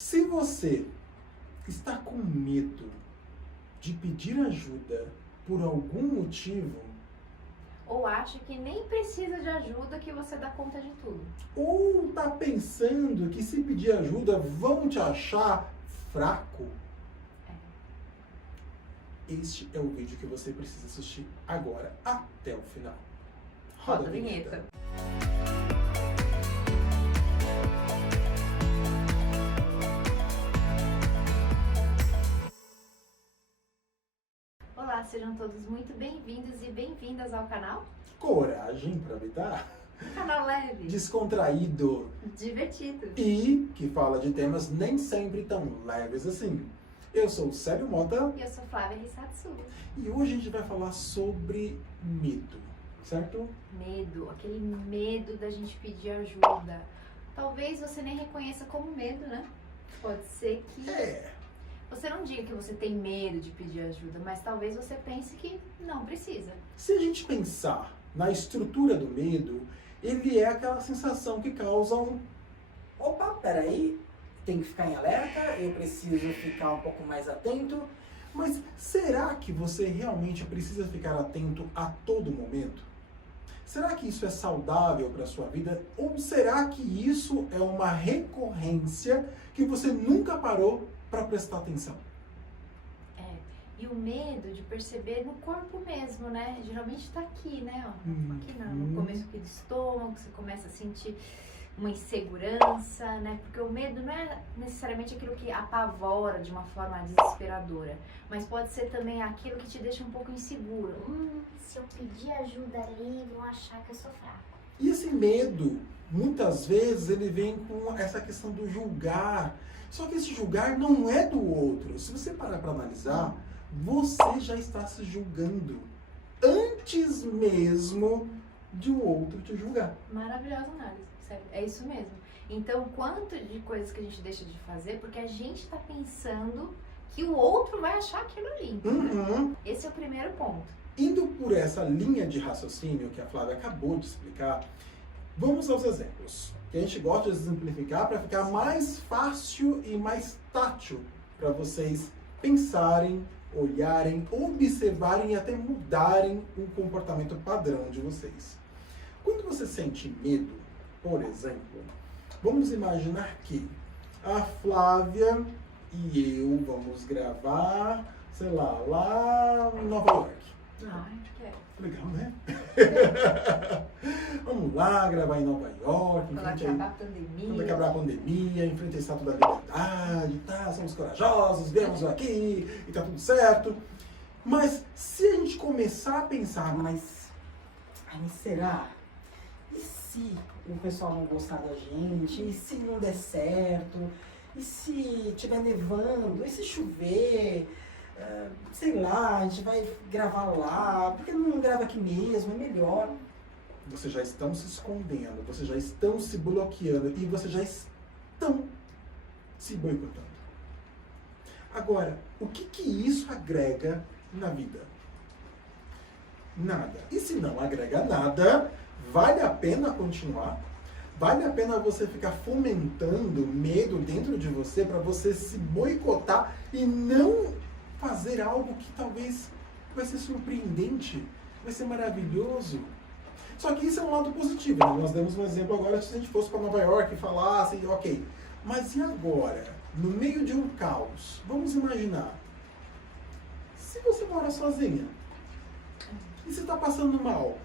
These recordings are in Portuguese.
Se você está com medo de pedir ajuda por algum motivo, Ou acha que nem precisa de ajuda, que você dá conta de tudo. ou está pensando que se pedir ajuda vão te achar fraco, este é o vídeo que você precisa assistir agora, até o final. Roda a vinheta. Olá, sejam todos muito bem-vindos e bem-vindas ao canal Coragem para habitar, Canal Leve, descontraído divertido. e que fala de temas nem sempre tão leves assim. Eu sou o Célio Mota E eu sou Flávia Risatsu. e hoje a gente vai falar sobre medo, certo? Medo, aquele medo da gente pedir ajuda. Talvez você nem reconheça como medo, né? Pode ser que você não diga que você tem medo de pedir ajuda, mas talvez você pense que não precisa. Se a gente pensar na estrutura do medo, ele é aquela sensação que causa um... Opa, peraí, tem que ficar em alerta, eu preciso ficar um pouco mais atento. Mas será que você realmente precisa ficar atento a todo momento? Será que isso é saudável para a sua vida? Ou será que isso é uma recorrência que você nunca parou para prestar atenção? E o medo de perceber no corpo mesmo, né? Geralmente tá aqui, né? Ó, aqui no começo aqui do estômago, você começa a sentir uma insegurança, né? Porque o medo não é necessariamente aquilo que apavora de uma forma desesperadora, mas pode ser também aquilo que te deixa um pouco inseguro. Se eu pedir ajuda ali, vão achar que eu sou fraco. E esse medo, muitas vezes, ele vem com essa questão do julgar. Só que esse julgar não é do outro. Se você parar para analisar, você já está se julgando antes mesmo de o outro te julgar. Maravilhosa análise, sério. É isso mesmo. Então, quanto de coisas que a gente deixa de fazer porque a gente tá pensando que o outro vai achar aquilo ali. Uhum. Esse é o primeiro ponto. Indo por essa linha de raciocínio que a Flávia acabou de explicar, vamos aos exemplos, que a gente gosta de exemplificar para ficar mais fácil e mais tátil para vocês pensarem, olharem, observarem e até mudarem o comportamento padrão de vocês. Quando você sente medo, por exemplo, vamos imaginar que a Flávia e eu vamos gravar, sei lá em Nova York. Ai, quero. Legal, né? Vamos lá gravar em Nova York, em Quando frente acabar aí, a pandemia. quando acabar a pandemia, em frente à Estátua da Liberdade, tá? Somos corajosos, viemos aqui e tá tudo certo. Mas se a gente começar a pensar, Mas será? E se o pessoal não gostar da gente? E se não der certo? E se tiver nevando? E se chover? Sei lá, a gente vai gravar lá. Por que não grava aqui mesmo? É melhor. vocês já estão se escondendo, vocês já estão se bloqueando e vocês já estão se boicotando. Agora, o que isso agrega na vida? Nada. E se não agrega nada, vale a pena continuar? Vale a pena você ficar fomentando medo dentro de você para você se boicotar e não fazer algo que talvez vai ser surpreendente, vai ser maravilhoso? Só que isso é um lado positivo, né? Nós demos um exemplo agora, se a gente fosse para Nova York e falasse, ok, mas e agora? No meio de um caos, vamos imaginar, se você mora sozinha e você está passando mal,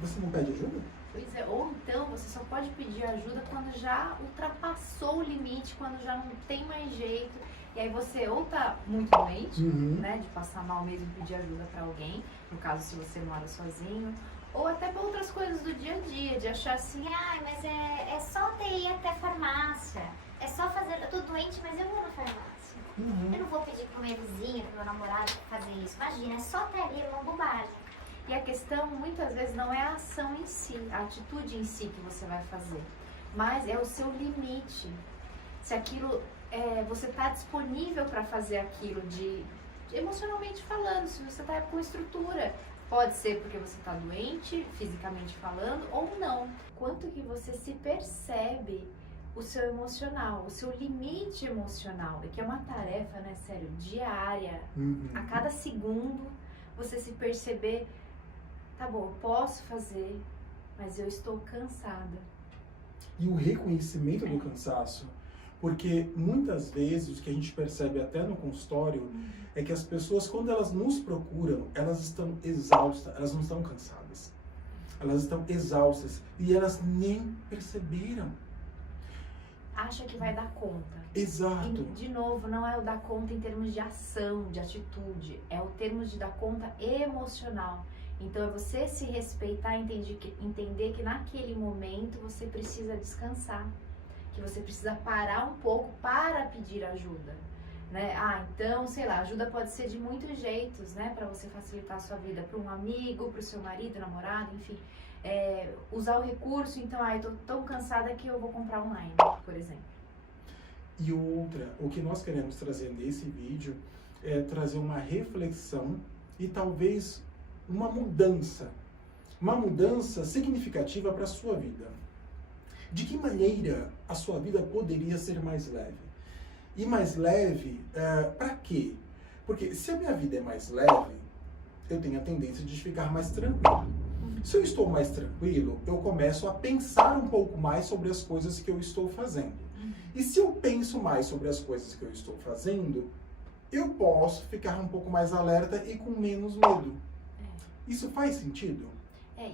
você não pede ajuda? Pois é, ou então você só pode pedir ajuda quando já ultrapassou o limite, quando já não tem mais jeito. E aí você ou tá muito doente, né, de passar mal mesmo e pedir ajuda pra alguém, no caso se você mora sozinho, ou até pra outras coisas do dia a dia, de achar assim, Ai, mas é só ter ir até a farmácia. É só fazer. Eu tô doente, mas eu vou na farmácia. Eu não vou pedir pra minha vizinha, pro meu namorado fazer isso. Imagina, é só ter ali, é uma bobagem. E a questão muitas vezes não é a ação em si, a atitude em si que você vai fazer, mas é o seu limite. Se aquilo você está disponível para fazer aquilo emocionalmente falando, se você está com estrutura. Pode ser porque você está doente, fisicamente falando, ou não. Quanto que você se percebe o seu emocional, o seu limite emocional, que é uma tarefa, né, sério, diária. A cada segundo você se perceber, tá bom, eu posso fazer, mas eu estou cansada. E o reconhecimento do cansaço, porque muitas vezes o que a gente percebe até no consultório é que as pessoas, quando elas nos procuram, elas estão exaustas, elas não estão cansadas. Elas estão exaustas e elas nem perceberam. Acha que vai dar conta. Exato. E, de novo, não é o dar conta em termos de ação, de atitude, é o termo de dar conta emocional. Então é você se respeitar, entender que naquele momento você precisa descansar, que você precisa parar um pouco para pedir ajuda, né? Então, sei lá, ajuda pode ser de muitos jeitos, né? Para você facilitar a sua vida, para um amigo, para o seu marido, namorado, enfim. Usar o recurso, então, eu tô tão cansada que eu vou comprar online, por exemplo. E outra, o que nós queremos trazer nesse vídeo é trazer uma reflexão e talvez uma mudança significativa para a sua vida. De que maneira a sua vida poderia ser mais leve? E mais leve, para quê? Porque se a minha vida é mais leve, eu tenho a tendência de ficar mais tranquilo. Se eu estou mais tranquilo, eu começo a pensar um pouco mais sobre as coisas que eu estou fazendo. E se eu penso mais sobre as coisas que eu estou fazendo, eu posso ficar um pouco mais alerta e com menos medo. Isso faz sentido?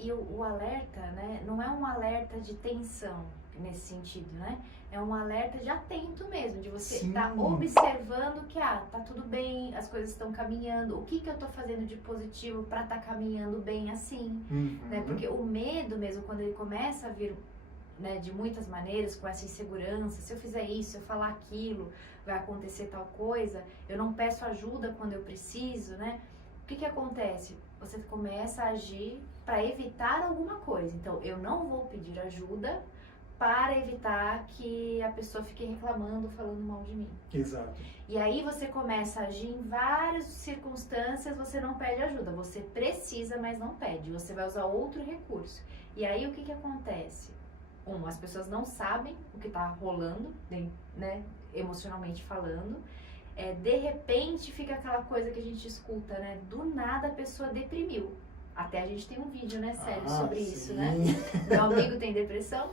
E o alerta, né, não é um alerta de tensão nesse sentido, né? É um alerta de atento mesmo, de você estar observando que, tá tudo bem, as coisas estão caminhando, o que eu tô fazendo de positivo para estar caminhando bem assim, né? Porque o medo mesmo, quando ele começa a vir, né, de muitas maneiras, com essa insegurança, se eu fizer isso, se eu falar aquilo, vai acontecer tal coisa, eu não peço ajuda quando eu preciso, né? O que acontece? Você começa a agir para evitar alguma coisa. Então, eu não vou pedir ajuda para evitar que a pessoa fique reclamando, falando mal de mim. Exato. E aí você começa a agir em várias circunstâncias, você não pede ajuda. Você precisa, mas não pede. Você vai usar outro recurso. E aí o que acontece? As pessoas não sabem o que está rolando, né, emocionalmente falando. De repente fica aquela coisa que a gente escuta, né? Do nada a pessoa deprimiu. Até a gente tem um vídeo, né, sério, sobre isso, né? Meu amigo tem depressão.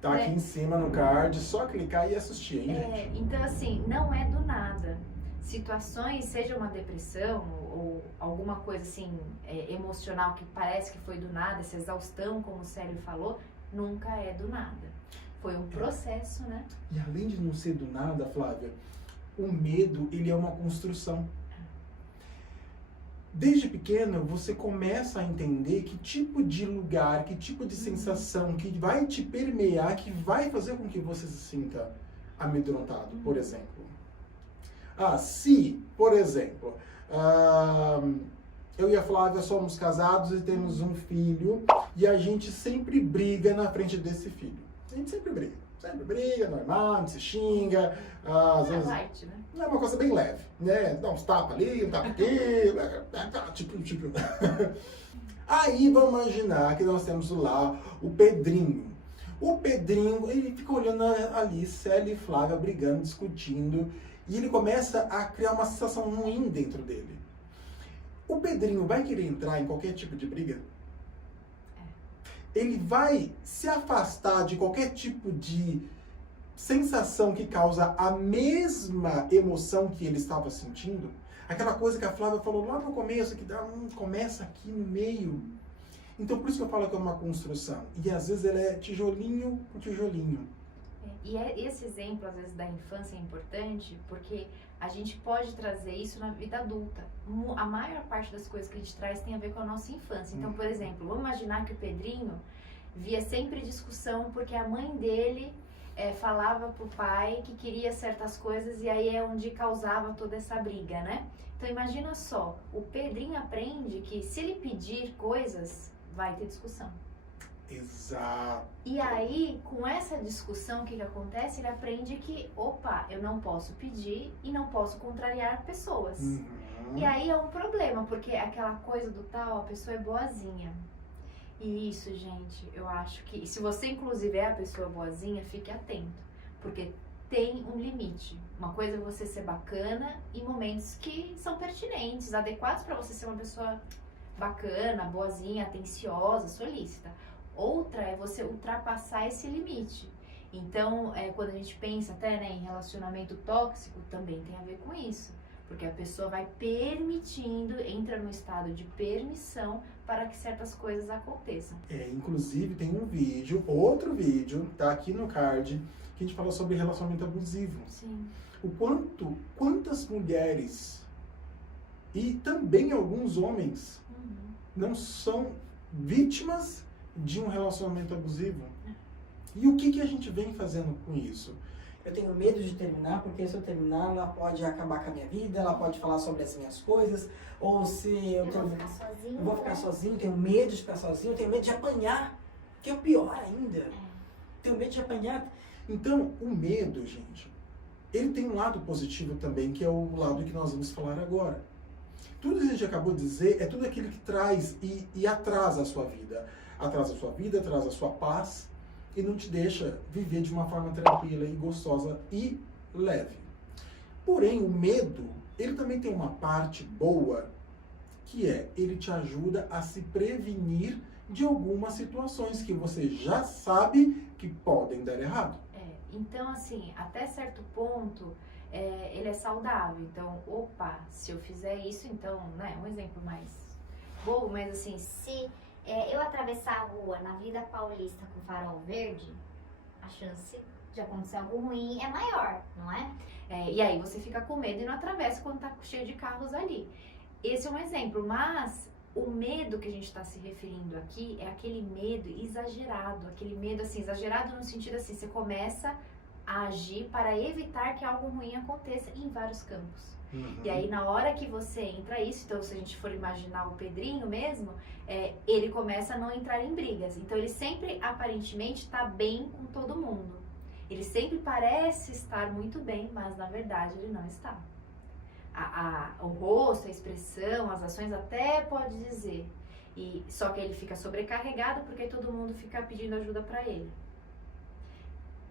Tá aqui em cima no card, só clicar e assistir, hein, gente? Então, assim, não é do nada. Situações, seja uma depressão ou alguma coisa assim, emocional que parece que foi do nada, essa exaustão, como o Célio falou, nunca é do nada. Foi um processo, né? E além de não ser do nada, Flávia, o medo, ele é uma construção. Desde pequeno, você começa a entender que tipo de lugar, que tipo de sensação que vai te permear, que vai fazer com que você se sinta amedrontado, por exemplo. Se, por exemplo, eu e a Flávia somos casados e temos um filho e a gente sempre briga na frente desse filho. A gente sempre briga. Sempre briga, normal, se xinga, às vezes... light, né? É uma coisa bem leve, né? Dá uns tapas ali, um tapa aqui, tipo... Aí vamos imaginar que nós temos lá o Pedrinho. O Pedrinho, ele fica olhando ali, Célia e Flávia brigando, discutindo, e ele começa a criar uma sensação ruim dentro dele. O Pedrinho vai querer entrar em qualquer tipo de briga? Ele vai se afastar de qualquer tipo de sensação que causa a mesma emoção que ele estava sentindo? Aquela coisa que a Flávia falou lá no começo, que começa aqui no meio. Então, por isso que eu falo que é uma construção. E às vezes ela é tijolinho por tijolinho. E esse exemplo, às vezes, da infância é importante porque a gente pode trazer isso na vida adulta. A maior parte das coisas que a gente traz tem a ver com a nossa infância. Então, por exemplo, vamos imaginar que o Pedrinho via sempre discussão porque a mãe dele falava pro pai que queria certas coisas e aí é onde causava toda essa briga, né? Então, imagina só, o Pedrinho aprende que se ele pedir coisas, vai ter discussão. Exato. E aí, com essa discussão, o que acontece? Ele aprende que, eu não posso pedir e não posso contrariar pessoas. E aí é um problema, porque aquela coisa do tal, a pessoa é boazinha. E isso, gente, eu acho que, se você inclusive é a pessoa boazinha, fique atento. porque tem um limite. Uma coisa é você ser bacana em momentos que são pertinentes, adequados para você ser uma pessoa bacana, boazinha, atenciosa, solícita. Outra é você ultrapassar esse limite. Então, quando a gente pensa até, né, em relacionamento tóxico, também tem a ver com isso. Porque a pessoa vai permitindo, entra no estado de permissão para que certas coisas aconteçam. Inclusive tem um vídeo, outro vídeo, tá aqui no card, que a gente fala sobre relacionamento abusivo. Sim. Quantas mulheres e também alguns homens não são vítimas de um relacionamento abusivo? E o que a gente vem fazendo com isso? Eu tenho medo de terminar, porque se eu terminar, ela pode acabar com a minha vida, ela pode falar sobre as minhas coisas, ou se eu vou ficar sozinho. Eu vou ficar sozinho, tenho medo de ficar sozinho, tenho medo de apanhar, que é o pior ainda. Tenho medo de apanhar. Então, o medo, gente, ele tem um lado positivo também, que é o lado que nós vamos falar agora. Tudo que a gente acabou de dizer é tudo aquilo que traz e atrasa a sua vida. Atrasa a sua vida, atrasa a sua paz e não te deixa viver de uma forma tranquila e gostosa e leve. Porém, o medo, ele também tem uma parte boa, que é, ele te ajuda a se prevenir de algumas situações que você já sabe que podem dar errado. Então, assim, até certo ponto, ele é saudável. Então, opa, se eu fizer isso, então, né, um exemplo mais bobo, mas assim... Se eu atravessar a rua na Vida Paulista com farol verde, a chance de acontecer algo ruim é maior, não é? E aí você fica com medo e não atravessa quando tá cheio de carros ali. Esse é um exemplo, mas o medo que a gente está se referindo aqui é aquele medo exagerado, aquele medo assim, exagerado no sentido assim, você começa a agir para evitar que algo ruim aconteça em vários campos. E aí na hora que você entra isso, então se a gente for imaginar o Pedrinho mesmo, ele começa a não entrar em brigas. Então ele sempre aparentemente está bem com todo mundo. Ele sempre parece estar muito bem, mas na verdade ele não está. O rosto, a expressão, as ações até pode dizer. Só que ele fica sobrecarregado porque todo mundo fica pedindo ajuda para ele.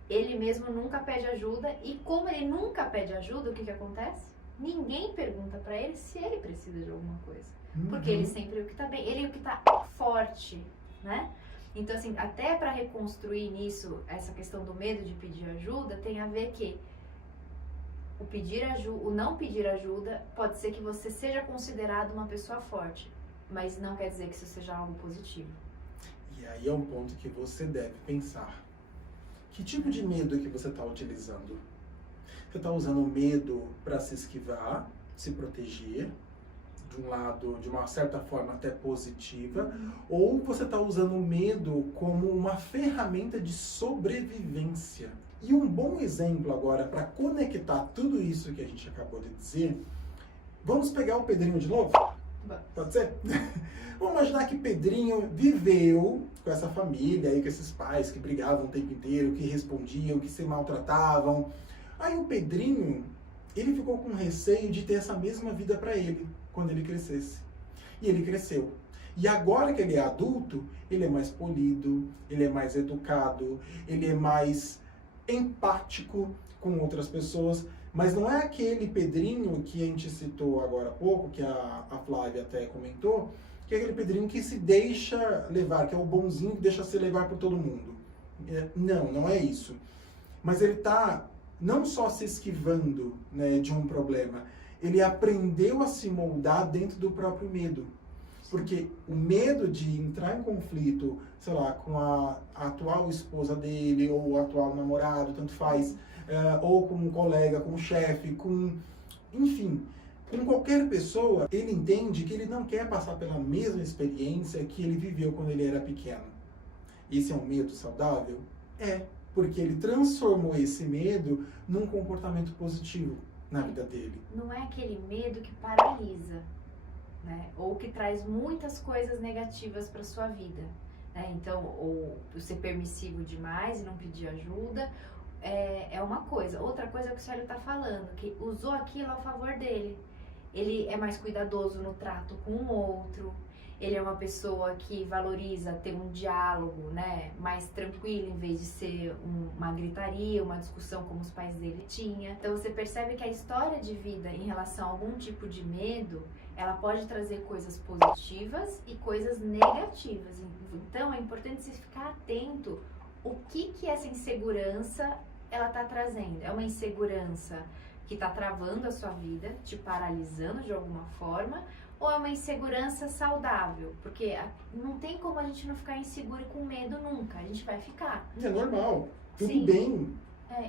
Ele mesmo nunca pede ajuda e como ele nunca pede ajuda, o que acontece? Ninguém pergunta para ele se ele precisa de alguma coisa. Porque ele sempre é o que tá bem, ele é o que tá forte, né? Então assim, até para reconstruir nisso, essa questão do medo de pedir ajuda, tem a ver que o não pedir ajuda pode ser que você seja considerado uma pessoa forte, mas não quer dizer que isso seja algo positivo. E aí é um ponto que você deve pensar. Que tipo de medo que você está utilizando? Você está usando o medo para se esquivar, se proteger, de um lado, de uma certa forma até positiva, ou você está usando o medo como uma ferramenta de sobrevivência? E um bom exemplo agora para conectar tudo isso que a gente acabou de dizer, vamos pegar o Pedrinho de novo? Pode ser? Vamos imaginar que Pedrinho viveu com essa família aí, com esses pais que brigavam o tempo inteiro, que respondiam, que se maltratavam. Aí o Pedrinho, ele ficou com receio de ter essa mesma vida para ele, quando ele crescesse. E ele cresceu. E agora que ele é adulto, ele é mais polido, ele é mais educado, ele é mais empático com outras pessoas. Mas não é aquele Pedrinho que a gente citou agora há pouco, que a Flávia até comentou, que é aquele Pedrinho que se deixa levar, que é o bonzinho que deixa se levar por todo mundo. Não é isso. Mas ele está não só se esquivando, né, de um problema, ele aprendeu a se moldar dentro do próprio medo. Porque o medo de entrar em conflito, sei lá, com a atual esposa dele, ou o atual namorado, tanto faz, ou com um colega, com um chefe, enfim, com qualquer pessoa, ele entende que ele não quer passar pela mesma experiência que ele viveu quando ele era pequeno. Esse é um medo saudável? Porque ele transformou esse medo num comportamento positivo na vida dele. Não é aquele medo que paralisa, né? Ou que traz muitas coisas negativas para sua vida, né? Então, ou ser permissivo demais e não pedir ajuda é uma coisa. Outra coisa é o que o Célio está falando, que usou aquilo a favor dele. Ele é mais cuidadoso no trato com o outro, ele é uma pessoa que valoriza ter um diálogo, né, mais tranquilo, em vez de ser uma gritaria, uma discussão como os pais dele tinham. Então você percebe que a história de vida em relação a algum tipo de medo, ela pode trazer coisas positivas e coisas negativas. Então é importante você ficar atento o que essa insegurança ela está trazendo. É uma insegurança que está travando a sua vida, te paralisando de alguma forma, ou é uma insegurança saudável? Porque não tem como a gente não ficar inseguro e com medo nunca, a gente vai ficar. É normal, tudo Sim. bem.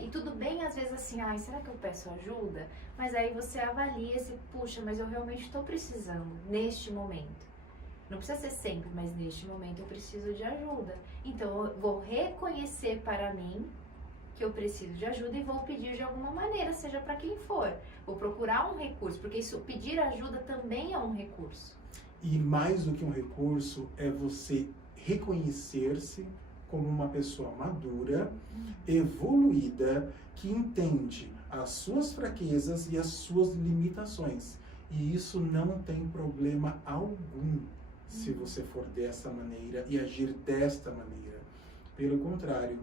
E tudo bem, às vezes, assim, ai, será que eu peço ajuda? Mas aí você avalia, você, puxa, mas eu realmente estou precisando, neste momento. Não precisa ser sempre, mas neste momento eu preciso de ajuda. Então, eu vou reconhecer para mim que eu preciso de ajuda e vou pedir de alguma maneira, seja para quem for. Vou procurar um recurso, porque isso, pedir ajuda também é um recurso. E mais do que um recurso, é você reconhecer-se como uma pessoa madura, evoluída, que entende as suas fraquezas e as suas limitações. E isso não tem problema algum se você for dessa maneira e agir desta maneira. Pelo contrário,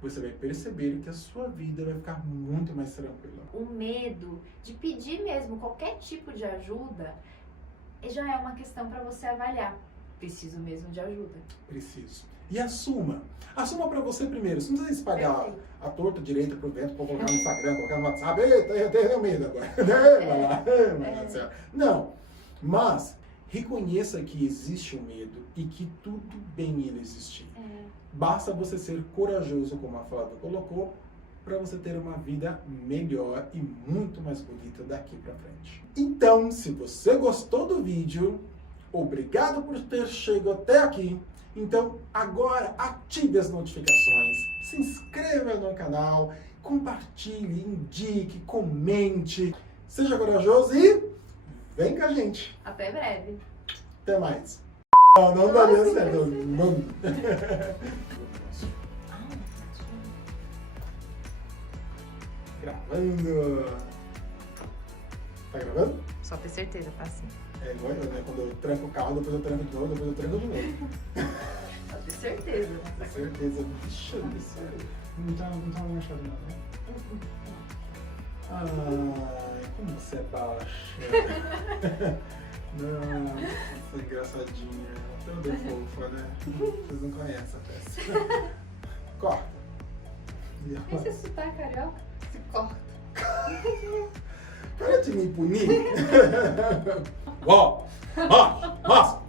você vai perceber que a sua vida vai ficar muito mais tranquila. O medo de pedir mesmo qualquer tipo de ajuda já é uma questão para você avaliar. Preciso mesmo de ajuda. Preciso. E assuma. Assuma pra você primeiro. Você não precisa espalhar a torta direita pro vento, pra colocar no Instagram, colocar no WhatsApp. Eita, eu tenho medo agora. Não. Mas reconheça que existe o medo e que tudo bem ele existir. Basta você ser corajoso, como a Flávia colocou, para você ter uma vida melhor e muito mais bonita daqui para frente. Então, se você gostou do vídeo, obrigado por ter chegado até aqui. Então, agora ative as notificações, se inscreva no canal, compartilhe, indique, comente, seja corajoso e vem com a gente. Até breve. Até mais. Não daria certo. Não. Gravando. Tá gravando? Só ter certeza, tá assim. É igual eu, né? Quando eu tranco o carro, depois eu tranco de novo, depois eu tranco de novo. Só ter certeza, né? Com certeza. Vixe, Não tá na chave não, né? ai, como você é baixa. Nossa, engraçadinha. Toda fofa, né? Vocês não conhecem essa peça. Corta. E Esse sotaque carioca se corta. para de me punir. Ó, nossa.